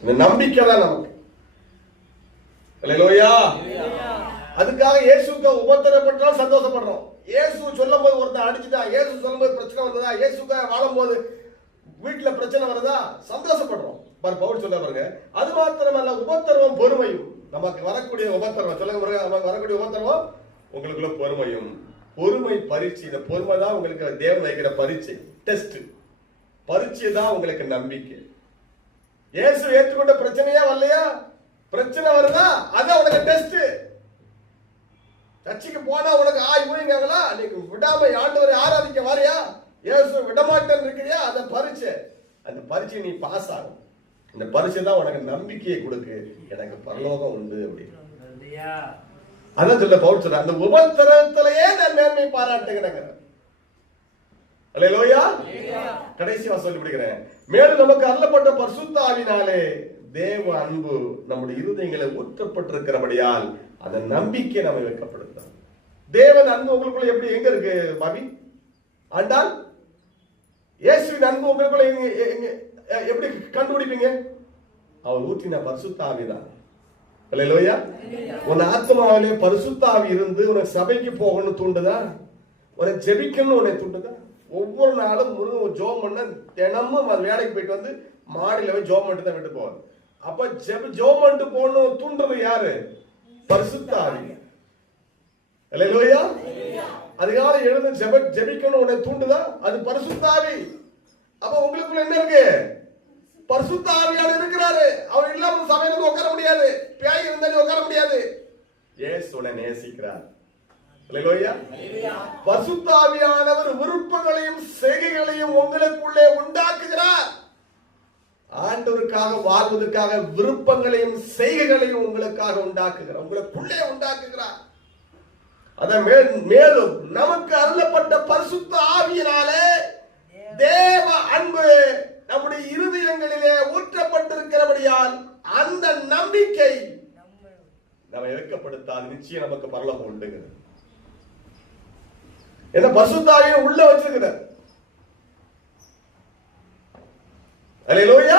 இந்த நம்பிக்கை தான் நமக்கு. அல்லேலூயா. அதுக்காக இயேசுக்கு உபத்திரப்பட்டாலும் சந்தோஷப்படுறோம். இயேசு சொல்லும் போது ஒருத்தன் அடிச்சுட்டா, இயேசு சொல்லும் போது பிரச்சனை வந்ததா, இயேசுக்காக வாழும் போது வீட்டுல பிரச்சனை வருதா, சந்தோஷப்படுறோம். பவுல் சொல்ல பாருங்க, அது மாத்திரமல்ல உபத்திரவம் பொறுமையும். நமக்கு வரக்கூடிய உபத்திரவம் சொல்லுங்க பாருங்க, நமக்கு வரக்கூடிய உபத்திரவம் உங்களுக்குள்ள பொறுமையும். பொறுமை பரீட்சை. இந்த பொறுமை தான் உங்களுக்கு தேவன் வைக்கிற பரீட்சை, டெஸ்ட். பரீட்சை தான் உங்களுக்கு நம்பிக்கை. இயேசு ஏற்றுக்கொண்ட பிரச்சனையா வரலையா, பிரச்சனை வருதா, அதான் உனக்கு டெஸ்ட். சர்ச்சைக்கு போனா உனக்கு ஊழியங்களா, நீங்க விடாம ஆண்டவரை ஆராதிக்க வாரியா, இயேசு விடமாட்டேன்னு இருக்கிறியா, அந்த பரீட்சை. அந்த பரீட்சை நீ பாஸ் ஆகும். இந்த பரீட்சை தான் உனக்கு நம்பிக்கையை கொடுக்கு, எனக்கு பரலோகம் உண்டு அப்படின்னு. அதான் சொல்ல பவுல் சொல்ற, அந்த உபத்திரத்திலேயே நான் மேன்மை பாராட்டுகிறேன். அல்லேலூயா. கடைசியா சொல்லி விடுகிறேன், மேலும் நமக்கு அருளப்பட்ட பரிசுத்த ஆவியினாலே தேவ அன்பு நம்முடைய இருதயங்களை ஊற்றப்பட்டிருக்கிறபடியால் அந்த நம்பிக்கை நம்ம வைக்கப்படுத்தும். தேவன் அன்பு உங்களுக்குள்ள எப்படி எங்க இருக்கு பாபி ஆண்டால்? இயேசுவின் அன்பு உங்களுக்குள்ள எப்படி கண்டுபிடிப்பீங்க? அவர் ஊற்றின பரிசுத்த ஆவிதான். அல்லேலூயா. உன் ஆத்மாவிலே பரிசுத்த ஆவி இருந்து உனக்கு சபைக்கு போகணும் தூண்டுதா, உனக்கு ஜெபிக்கணும் உன்னை தூண்டுதா? ஒவ்வொரு நாளும் முருகன் ஜோம் பண்ண, தினமும் அது வேலைக்கு போயிட்டு வந்து மாடியில போய் ஜோம் பண்ணிட்டு தான் விட்டு போவார். அப்ப ஜோம் பண்ணிட்டு போகணும் தூண்டுறது யாரு? பரிசுத்த ஆவி. அல்லேலூயா. அதுக்காக எழுந்து ஜெபிக்கணும் உன்னை தூண்டுதா, அது பரிசுத்த ஆவி. அப்ப உங்களுக்குள்ள என்ன இருக்கு? பரிசுத்த ஆவியானவர் இருக்கிறாரு. அவர் இல்லாம சபையில உட்கார முடியாது, பேய் இருந்தா உட்கார முடியாது. இயேசு உன்னை நேசிக்கிறார். அல்லேலூயா. பரிசுத்த ஆவியானவர் விருப்பங்களையும் செய்கைகளையும் உங்களுக்குள்ளே உண்டாக்குகிறார். ஆண்டவருக்காக வாழ்வதற்காக விருப்பங்களையும் செய்கைகளையும் உங்களுக்காக உண்டாக்குகிறார், உங்களுக்குள்ளே உண்டாக்குகிறார். அத மேலும் நமக்கு அருளப்பட்ட பரிசுத்த ஆவியினாலே தேவ அன்பு நம்முடைய இருதயங்களிலே ஊற்றப்பட்டிருக்கிறபடியால் அந்த நம்பிக்கை நம்ம இறக்கப்படுத்தாது, நிச்சயம் நமக்கு பரலோகம் உண்டுங்கிறது. என்ன பரிசுத்த ஆவியை உள்ள வச்சிருக்கிறார். அல்லேலூயா.